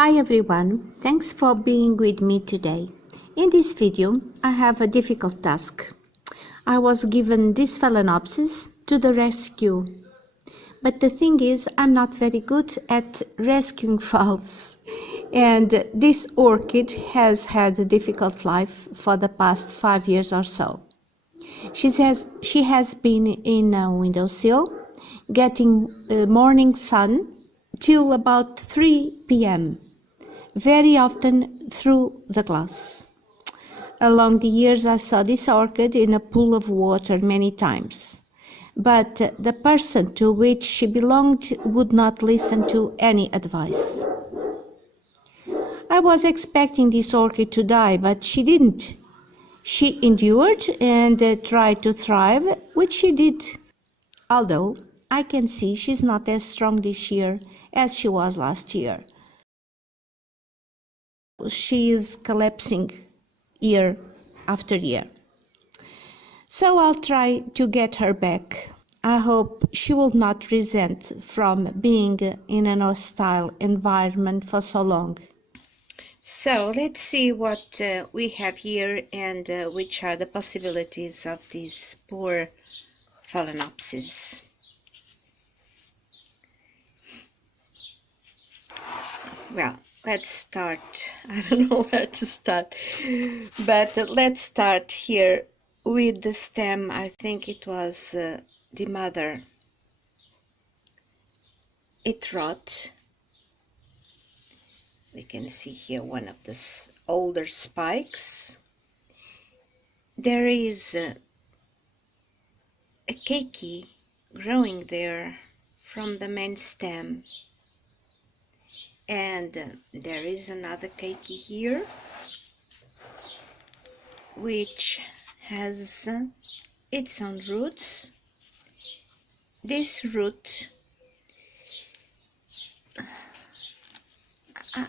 Hi everyone, thanks for being with me today. In this video, I have a difficult task. I was given this Phalaenopsis to the rescue. But the thing is, I'm not very good at rescuing Phals. And this orchid has had a difficult life for the past 5 years or so. She has been in a windowsill, getting morning sun till about 3 p.m., very often through the glass. Along the years I saw this orchid in a pool of water many times, but the person to which she belonged would not listen to any advice. I was expecting this orchid to die, but she didn't. She endured and tried to thrive, which she did. Although I can see she's not as strong this year as she was last year. She is collapsing year after year. So I'll try to get her back. I hope she will not resent from being in an hostile environment for so long. So let's see what we have here and which are the possibilities of this poor Phalaenopsis. Well, let's start. I don't know where to start, but let's start here with the stem. I think it was the mother. It rot. We can see here one of the older spikes. There is a keiki growing there from the main stem. And there is another keiki here, which has its own roots. This root,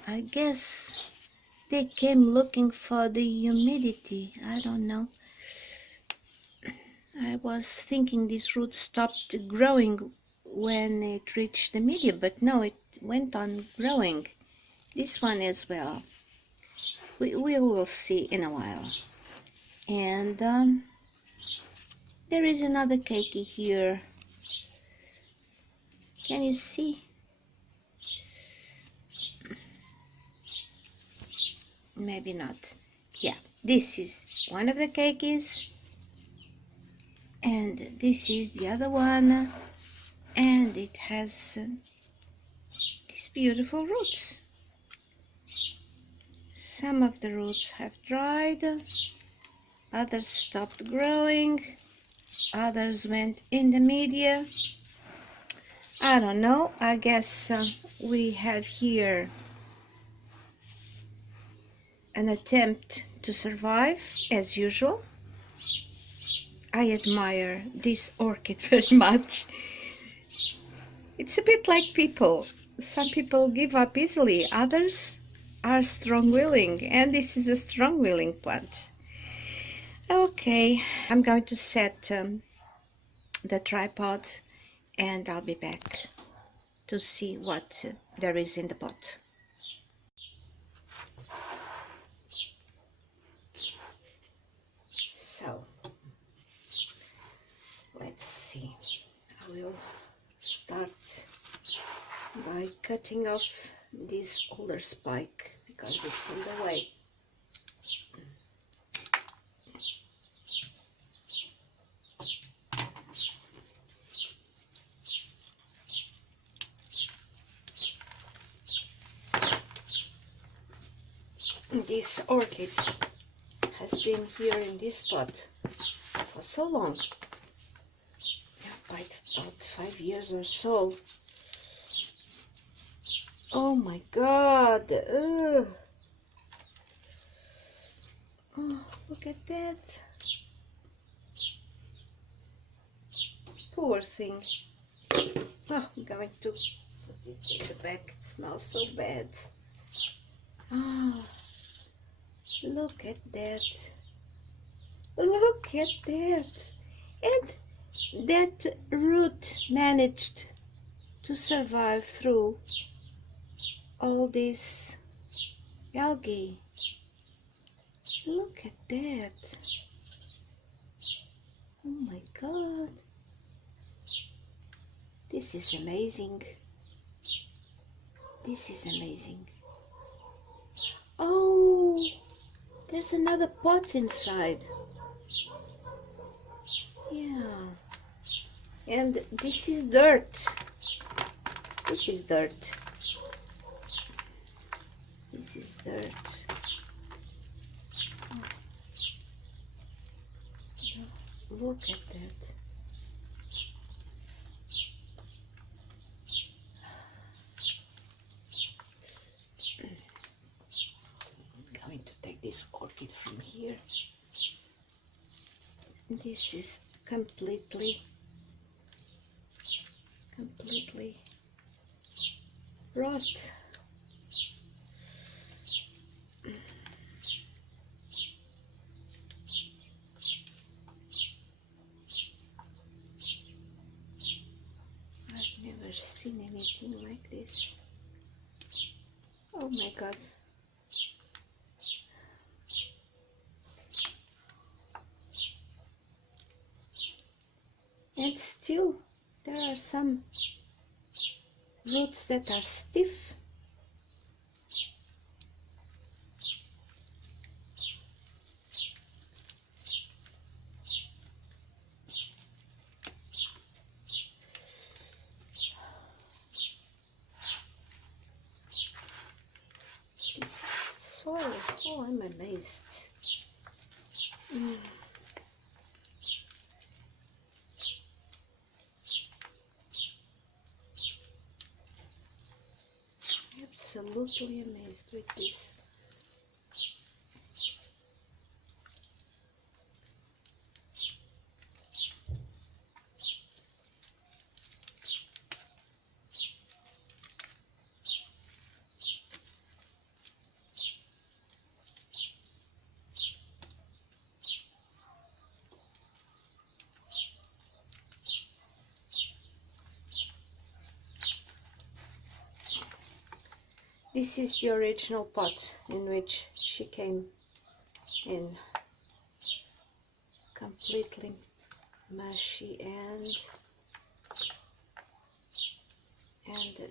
I guess they came looking for the humidity. I don't know. I was thinking this root stopped growing when it reached the media, but no, it went on growing. This one as well. We will see in a while. And there is another keiki here. Can you see? Maybe not. Yeah, this is one of the keikis, and this is the other one, and it has these beautiful roots. Some of the roots have dried, others stopped growing, others went in the media. I don't know. I guess we have here an attempt to survive as usual. I admire this orchid very much. It's a bit like people. Some people give up easily, others are strong-willing, and this is a strong-willing plant. Okay, I'm going to set the tripod and I'll be back to see what there is in the pot. So, let's see. I will start by cutting off this older spike because it's in the way. This orchid has been here in this pot for so long, quite about 5 years or so. Oh my God! Ugh. Oh, look at that! Poor thing. Oh, I'm going to put it in the back. It smells so bad. Oh. Look at that. Look at that. And that root managed to survive through all this algae. Look at that. Oh my God. This is amazing. This is amazing. Oh, there's another pot inside. Yeah. And this is dirt. This is dirt. This is dirt. Oh, look at that. I'm going to take this orchid from here. This is completely rot. I've never seen anything like this. Oh my God. And still there are some roots that are stiff. This is soil. Oh, I'm amazed. Absolutely amazed with this. This is the original pot in which she came in, completely mushy and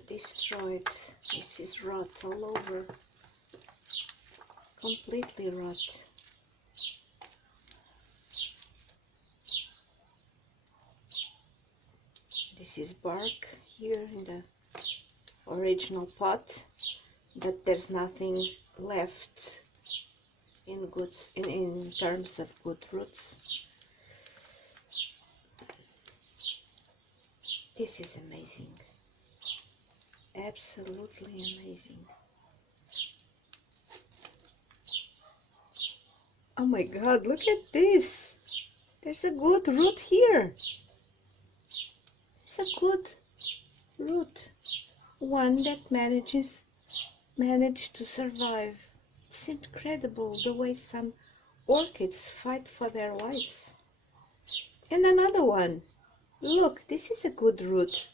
destroyed. This is rot all over, completely rot. This is bark here in the original pot, but there's nothing left in goods in terms of good roots. This is amazing, absolutely amazing. Oh my God, look at this. There's a good root here. There's a good root, one that managed to survive. It's incredible the way some orchids fight for their lives. And another one. Look, this is a good root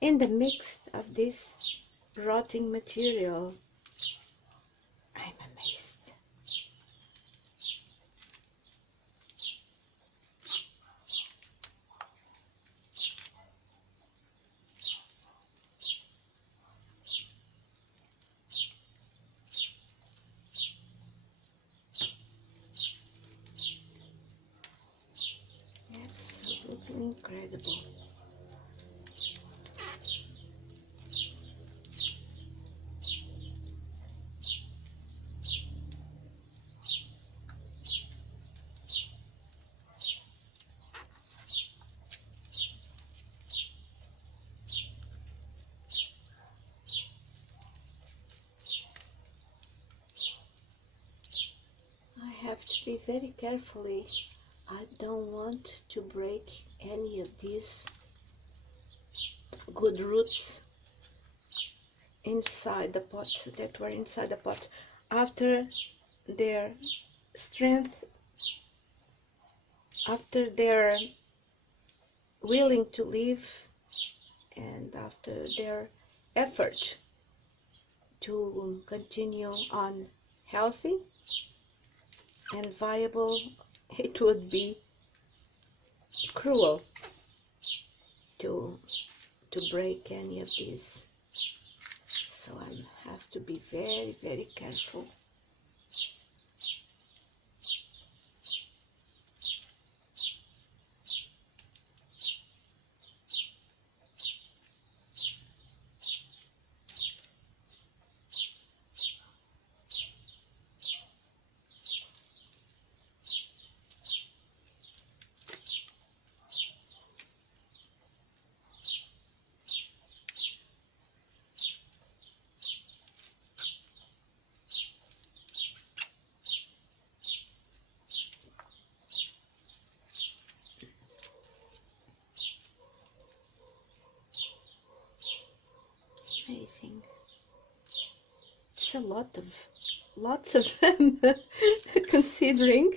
in the mix of this rotting material. I'm amazed. Absolutely incredible. I have to be very carefully. I don't want to break any of these good roots inside the pot, that were inside the pot. After their strength, after their willing to live, and after their effort to continue on healthy and viable, it would be cruel to break any of these. So I have to be very, very careful. Amazing. It's a lots of them considering.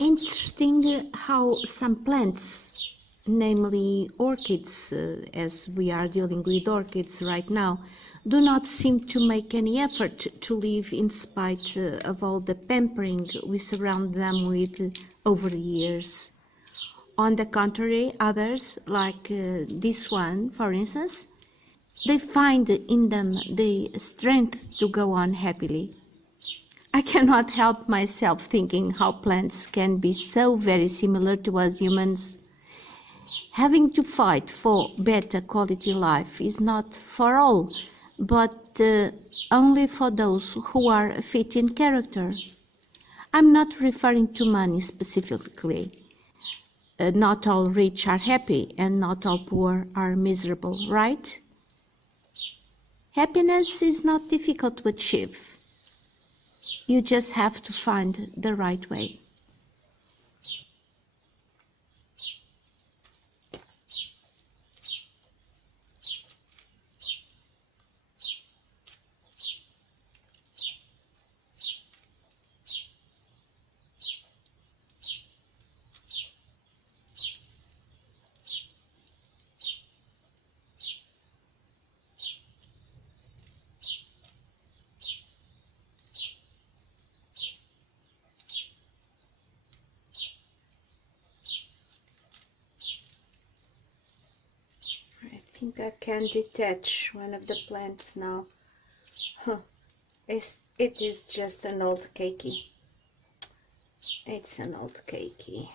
Interesting how some plants, namely orchids, as we are dealing with orchids right now, do not seem to make any effort to live in spite of all the pampering we surround them with over the years. On the contrary, others, like this one, for instance, they find in them the strength to go on happily. I cannot help myself thinking how plants can be so very similar to us humans. Having to fight for better quality life is not for all, but only for those who are fit in character. I'm not referring to money specifically. Not all rich are happy and not all poor are miserable, right? Happiness is not difficult to achieve. You just have to find the right way. I think I can detach one of the plants now. It is just an old cakey. It's an old cakey.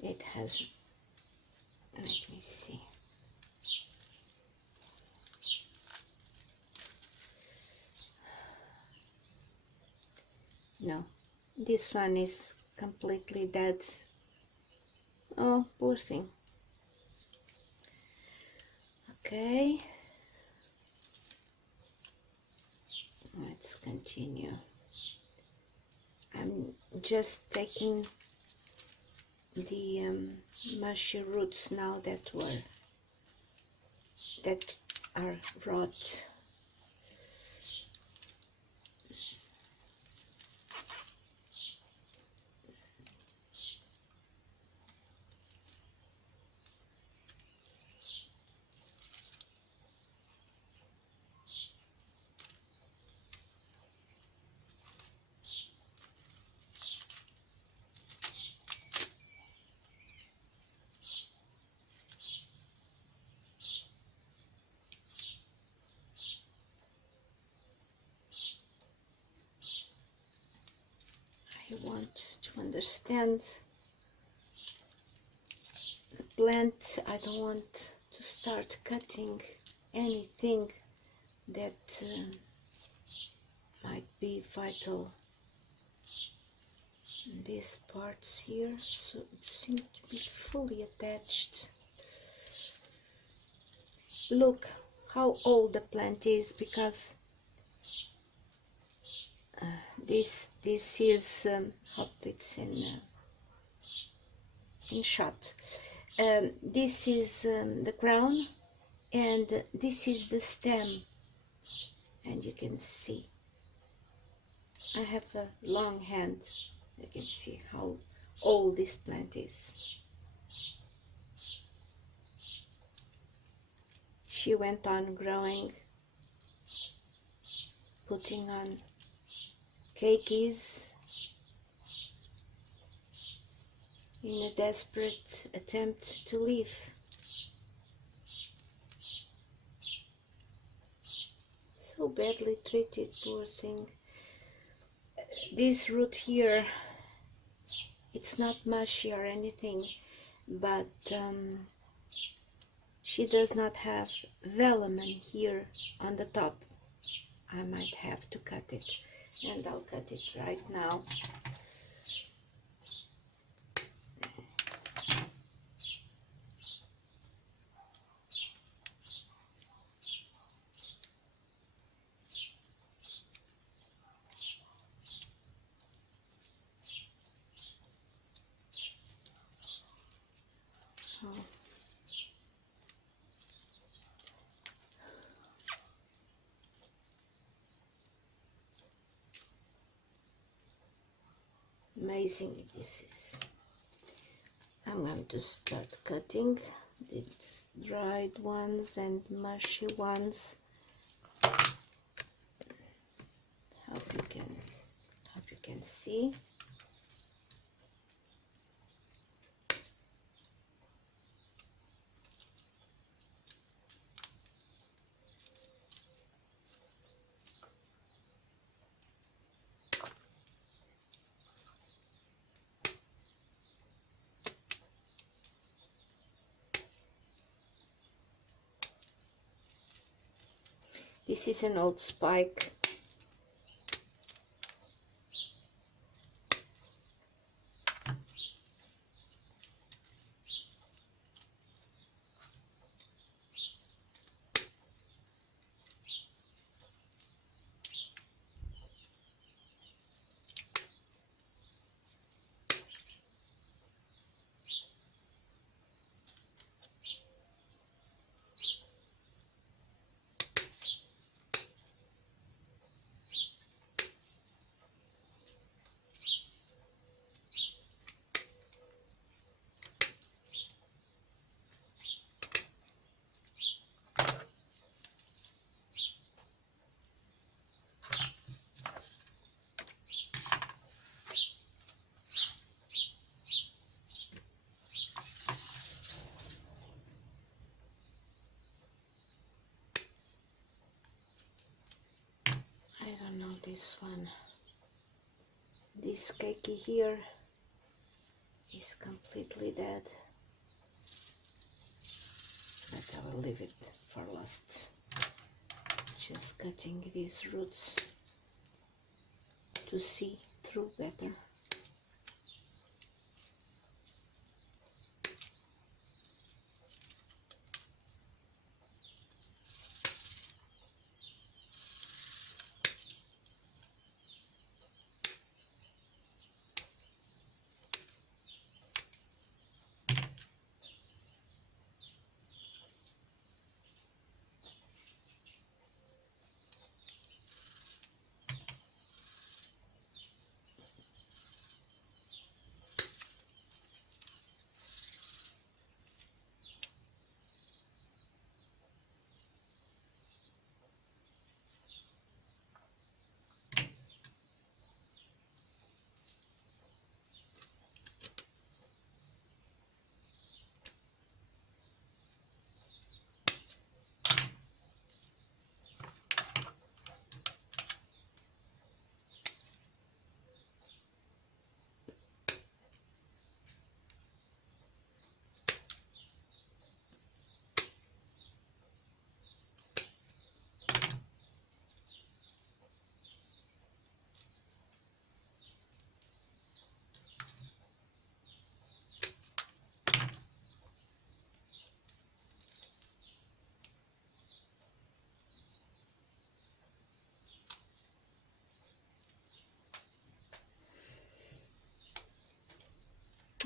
It has, let me see. No, this one is completely dead. Oh, poor thing. Okay, let's continue. I'm just taking the mushy roots now that are rot. I want to understand the plant. I don't want to start cutting anything that might be vital. These parts here seem to be fully attached. Look how old the plant is, because this is hope it's in shot. This is the crown, and this is the stem, and you can see I have a long hand. You can see how old this plant is. she went on growing, putting on keikis in a desperate attempt to live. So badly treated, poor thing. This root here, it's not mushy or anything, but she does not have velamen here on the top. I might have to cut it, and I'll cut it right now. Amazing this is. I'm going to start cutting these dried ones and mushy ones. Hope you can see. This is an old spike. This one, this keiki here is completely dead, but I will leave it for last. Just cutting these roots to see through better.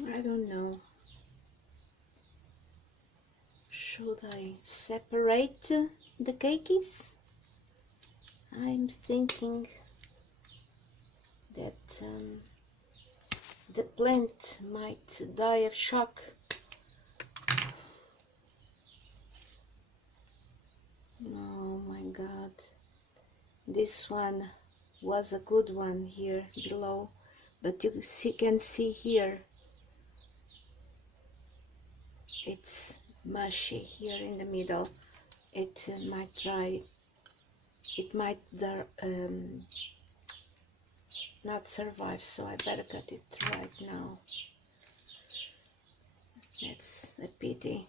I don't know. Should I separate the keikis? I'm thinking that the plant might die of shock. Oh my God, this one was a good one here below, but you can see here it's mushy here in the middle. It might dry, it might not survive, so I better cut it right now. That's a pity.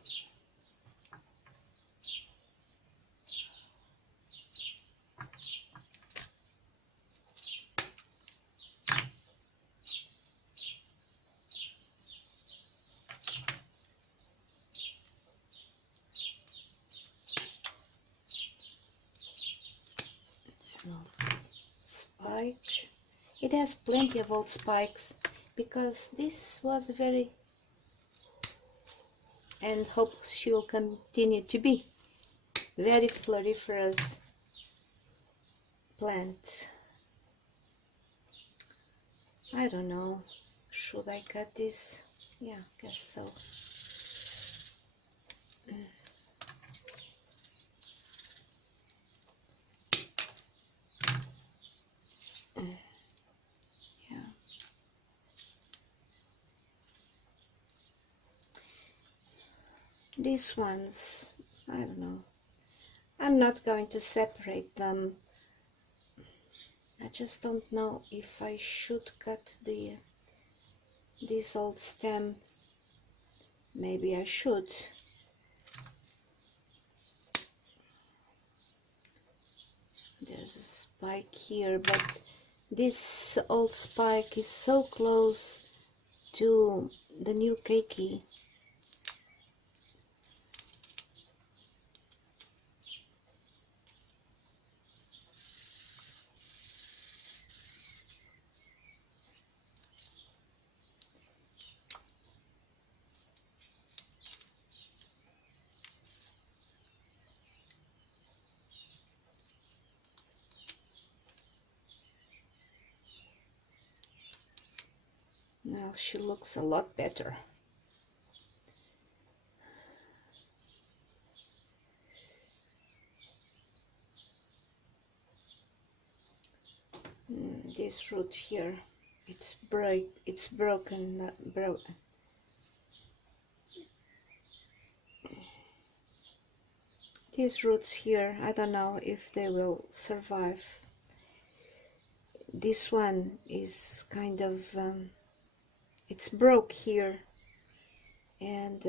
Spike. It has plenty of old spikes because this was very, and hope she will continue to be, very floriferous plant. I don't know, should I cut this? Yeah, guess so. Yeah. These ones, I don't know. I'm not going to separate them. I just don't know if I should cut this old stem. Maybe I should. There's a spike here, but this old spike is so close to the new keiki. Now she looks a lot better. This root here, it's broken. These roots here, I don't know if they will survive. This one is kind of, it's broke here, and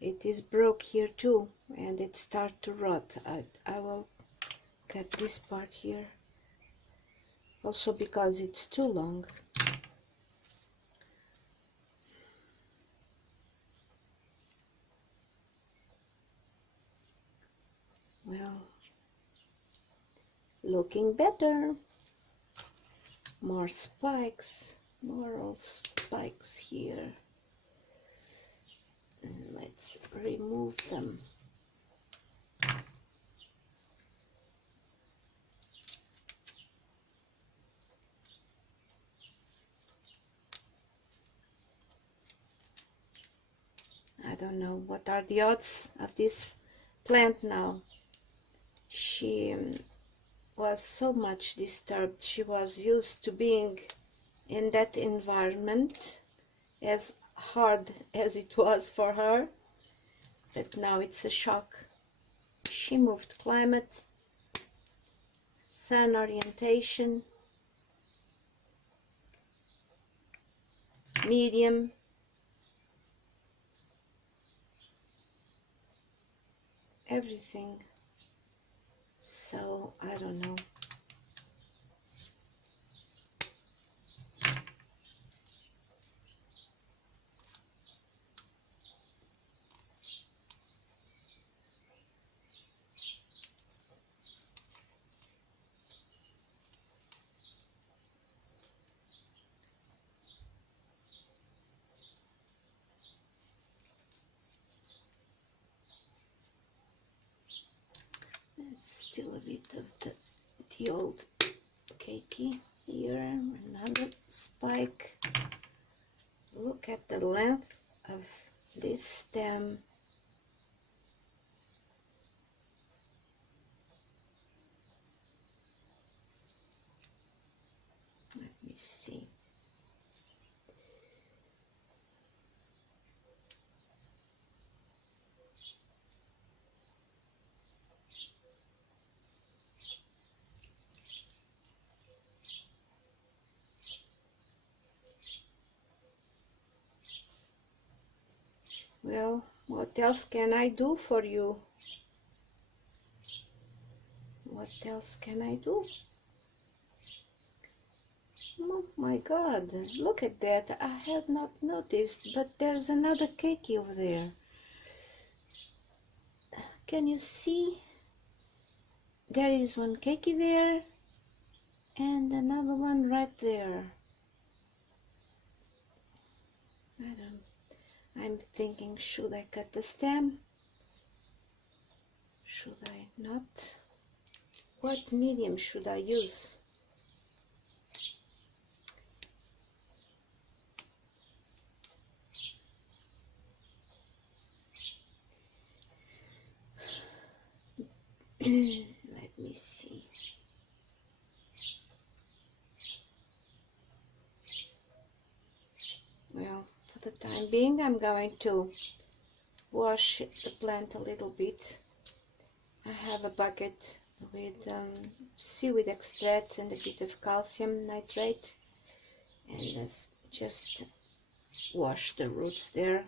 it is broke here too, and it start to rot. I will cut this part here, also because it's too long. Well, looking better. More spikes, more old spikes here. And let's remove them. I don't know what are the odds of this plant now. She was so much disturbed. She was used to being in that environment, as hard as it was for her, but now it's a shock. She moved climate, sun orientation, medium, everything. So I don't know. Still a bit of the old keiki here, another spike. Look at the length of this stem. me see. Well, what else can I do for you? What else can I do? Oh my God, look at that. I had not noticed, but there's another cake over there. Can you see? There is one cake there and another one right there. I'm thinking, should I cut the stem? Should I not? What medium should I use? Let me see. Well, for the time being, I'm going to wash the plant a little bit. I have a bucket with seaweed extract and a bit of calcium nitrate, and let's just wash the roots there.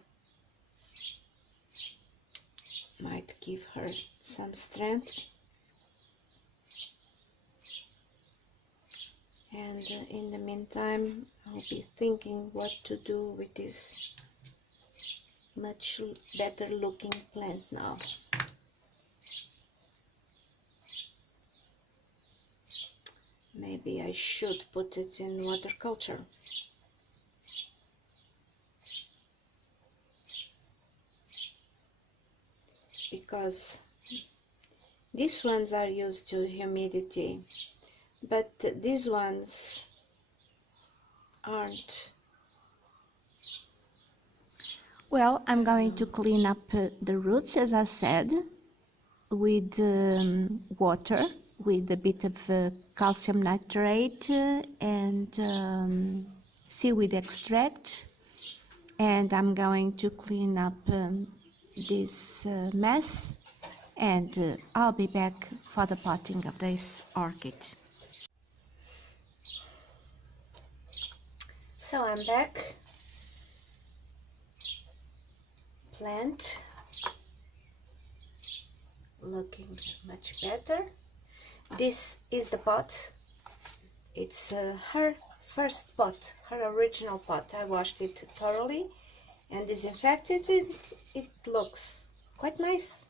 Might give her some strength. And in the meantime, I'll be thinking what to do with this much better looking plant now. Maybe I should put it in watercolor. Because these ones are used to humidity, but these ones aren't. Well, I'm going to clean up the roots, as I said, with water, with a bit of calcium nitrate and seaweed extract, and I'm going to clean up this mess, and I'll be back for the potting of this orchid. So I'm back. Plant looking much better. This is the pot. It's her first pot, her original pot. I washed it thoroughly and disinfected it. It looks quite nice.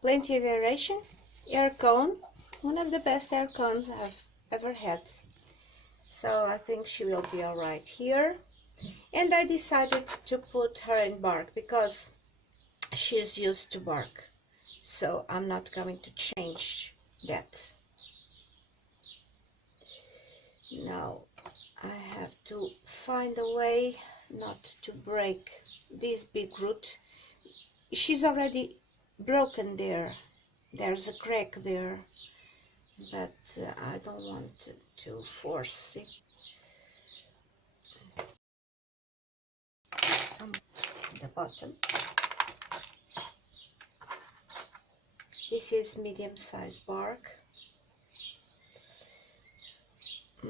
Plenty of aeration. Air cone, one of the best air cones I've ever had. So I think she will be all right here. And I decided to put her in bark because she's used to bark. So I'm not going to change that. Now I have to find a way not to break this big root. She's already broken there. There's a crack there, but I don't want to force it. Some at the bottom. This is medium-sized bark. I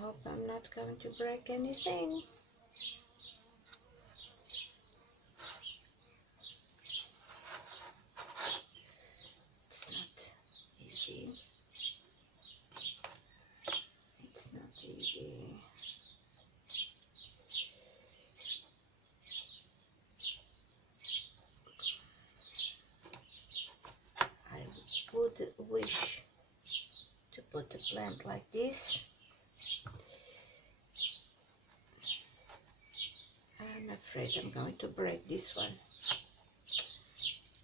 hope I'm not going to break anything. It's not easy. It's not easy. I would wish to put a plant like this. I'm afraid I'm going to break this one.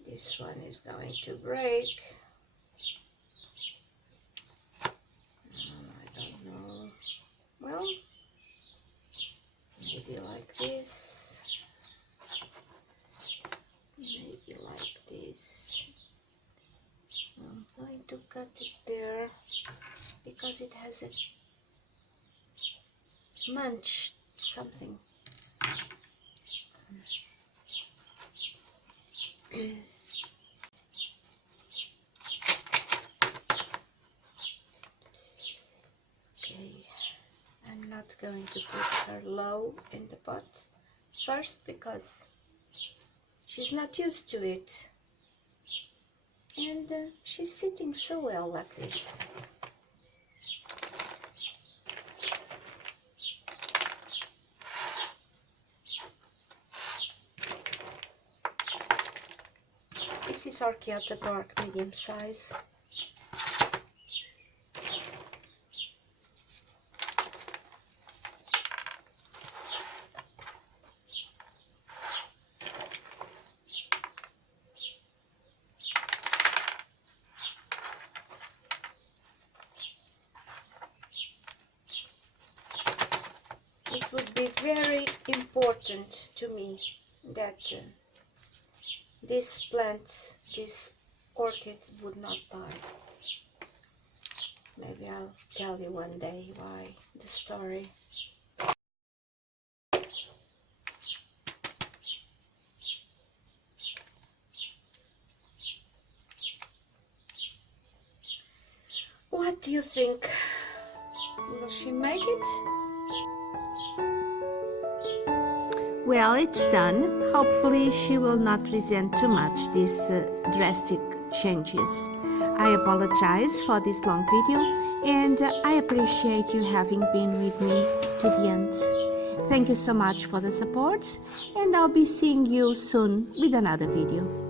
This one is going to break. I don't know. Well, maybe like this. Maybe like this. I'm going to cut it there because because it has a munch something. Okay, I'm not going to put her low in the pot first because she's not used to it, and she's sitting so well like this. This is orchid bark, medium size. It would be very important to me that this plant, this orchid, would not die. Maybe I'll tell you one day why, the story. What do you think? Will she make it? Well, it's done. Hopefully she will not resent too much these drastic changes. I apologize for this long video, and I appreciate you having been with me to the end. Thank you so much for the support, and I'll be seeing you soon with another video.